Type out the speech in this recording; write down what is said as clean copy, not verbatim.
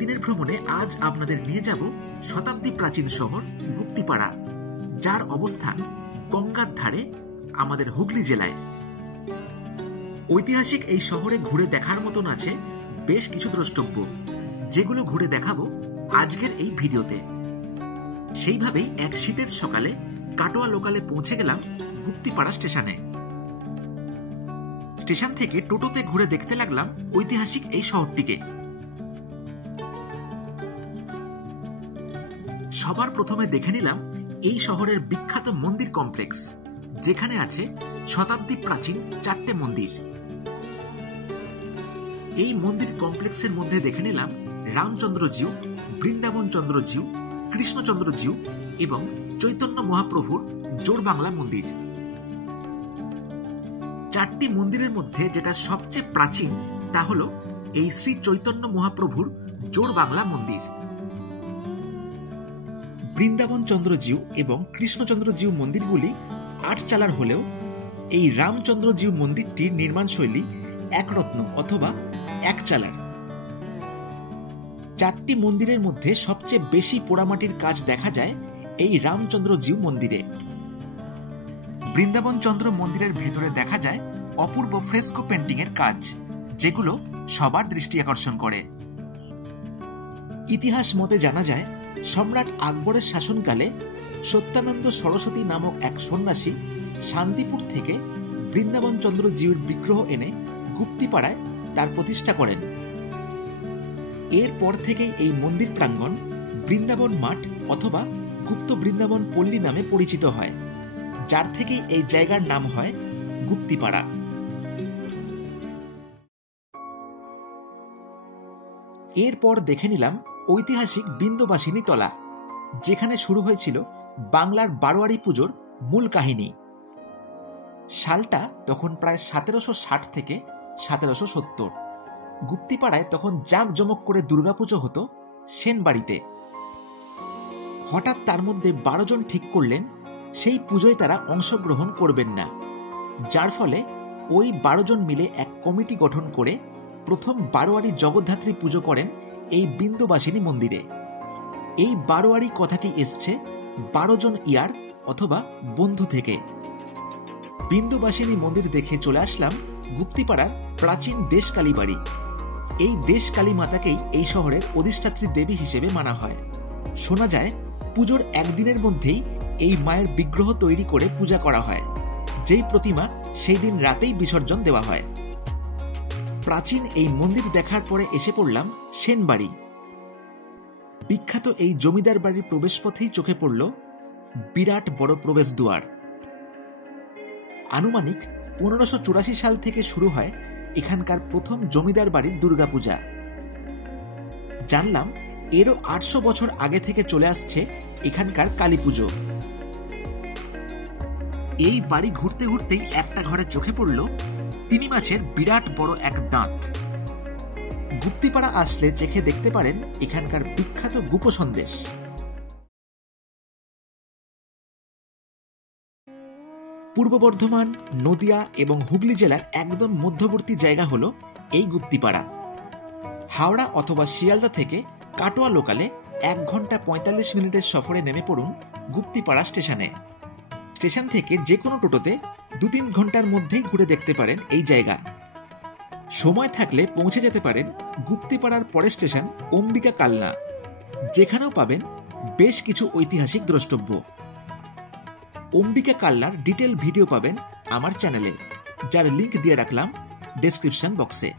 একদিনের ভ্রমণে আজ আপনাদের নিয়ে যাব শতাব্দী প্রাচীন শহর গুপ্তিপাড়া, যার অবস্থান গঙ্গার ধারে আমাদের হুগলি জেলায়। ঐতিহাসিক এই শহরে ঘুরে দেখার মতন আছে বেশ কিছু দ্রষ্টব্য, যেগুলো ঘুরে দেখাবো আজকের এই ভিডিওতে। সেইভাবেই এক শীতের সকালে কাটোয়া লোকালে পৌঁছে গেলাম গুপ্তিপাড়া স্টেশনে। স্টেশন থেকে টোটোতে ঘুরে দেখতে লাগলাম ঐতিহাসিক এই শহরটিকে। সবার প্রথমে দেখে নিলাম এই শহরের বিখ্যাত মন্দির কমপ্লেক্স, যেখানে আছে শতাব্দী প্রাচীন 4টে মন্দির। এই মন্দির কমপ্লেক্সের মধ্যে দেখে নিলাম রামচন্দ্রজিউ, বৃন্দাবন চন্দ্রজিউ, কৃষ্ণচন্দ্রজিউ এবং চৈতন্য মহাপ্রভুর জোড়বাংলা মন্দির। 4টি মন্দিরের মধ্যে যেটা সবচেয়ে প্রাচীন তা হল এই শ্রী চৈতন্য মহাপ্রভুর জোড়বাংলা মন্দির। বৃন্দাবন চন্দ্রজিউ এবং কৃষ্ণচন্দ্রজিউ মন্দিরগুলি 8 চালার হলেও এই রামচন্দ্রজিউ মন্দিরটির নির্মাণ শৈলী একরত্ন অথবা 1 চালার। 4টি মন্দিরের মধ্যে সবচেয়ে বেশি পোড়ামাটির কাজ দেখা যায় এই রামচন্দ্রজিউ মন্দিরে। বৃন্দাবন চন্দ্র মন্দিরের ভেতরে দেখা যায় অপূর্ব ফ্রেস্কো পেন্টিং এর কাজ, যেগুলো সবার দৃষ্টি আকর্ষণ করে। ইতিহাস মতে জানা যায় সম্রাট আকবরের শাসনকালে সত্যানন্দ সরস্বতী নামক এক সন্ন্যাসী শান্তিপুর থেকে বৃন্দাবন চন্দ্রজিউর বিগ্রহ এনে গুপ্তিপাড়ায় তার প্রতিষ্ঠা করেন। এরপর থেকেই এই মন্দির প্রাঙ্গণ বৃন্দাবন মাঠ অথবা গুপ্ত বৃন্দাবন পল্লী নামে পরিচিত হয়, যার থেকেই এই জায়গার নাম হয় গুপ্তিপাড়া। এরপর দেখে নিলাম ঐতিহাসিক বিন্দবাসিনী তলা, যেখানে শুরু হয়েছিল বাংলার বারোয়ারি পুজোর মূল কাহিনী। সালটা তখন প্রায় 1760 থেকে 1770। গুপ্তিপাড়ায় তখন জাঁকজমক করে দুর্গাপুজো হতো সেন বাড়িতে। হঠাৎ তার মধ্যে 12 জন ঠিক করলেন সেই পুজোয় তারা অংশগ্রহণ করবেন না, যার ফলে ওই 12 জন মিলে এক কমিটি গঠন করে প্রথম বারোয়ারি জগদ্ধাত্রী পুজো করেন এই বিন্দবাসিনী মন্দিরে। এই বারোয়ারি কথাটি এসছে 12 জন ইয়ার অথবা বন্ধু থেকে। বিন্দবাসিনী মন্দির দেখে চলে আসলাম গুপ্তিপাড়ার প্রাচীন দেশকালী বাড়ি। এই দেশকালী মাতাকেই এই শহরের অধিষ্ঠাত্রী দেবী হিসেবে মানা হয়। শোনা যায় পুজোর একদিনের মধ্যেই এই মায়ের বিগ্রহ তৈরি করে পূজা করা হয়, যেই প্রতিমা সেই দিন রাতেই বিসর্জন দেওয়া হয়। প্রাচীন এই মন্দির দেখার পরে এসে পড়লাম সেন বাড়ি। বিখ্যাত এই জমিদার বাড়ির প্রবেশপথেই চোখে পড়ল বিরাট বড় প্রবেশ দুয়ার। আনুমানিক 1584 সাল থেকে শুরু হয় এখানকার প্রথম জমিদার বাড়ির দুর্গাপূজা। জানলাম এরও 800 বছর আগে থেকে চলে আসছে এখানকার কালী পুজো। এই বাড়ি ঘুরতে ঘুরতেই একটা ঘরে চোখে পড়ল তিমি মাছের বিরাট বড় এক দাঁত। গুপ্তিপাড়া আসলে চেখে দেখতে পারেন এখানকার বিখ্যাত গুপ সন্দেশ। পূর্ব বর্ধমান, নদিয়া এবং হুগলি জেলার একদম মধ্যবর্তী জায়গা হলো এই গুপ্তিপাড়া। হাওড়া অথবা শিয়ালদা থেকে কাটোয়া লোকালে 1 ঘন্টা 45 মিনিটের সফরে নেমে পড়ুন গুপ্তিপাড়া স্টেশনে। স্টেশন থেকে যে কোনো টোটোতে 2-3 ঘন্টার মধ্যেই ঘুরে দেখতে পারেন এই জায়গা। সময় থাকলে পৌঁছে যেতে পারেন গুপ্তিপাড়ার পরের স্টেশন অম্বিকা কালনা, যেখানেও পাবেন বেশ কিছু ঐতিহাসিক দ্রষ্টব্য। অম্বিকা কালনার ডিটেল ভিডিও পাবেন আমার চ্যানেলে, যার লিংক দিয়ে রাখলাম ডেসক্রিপশন বক্সে।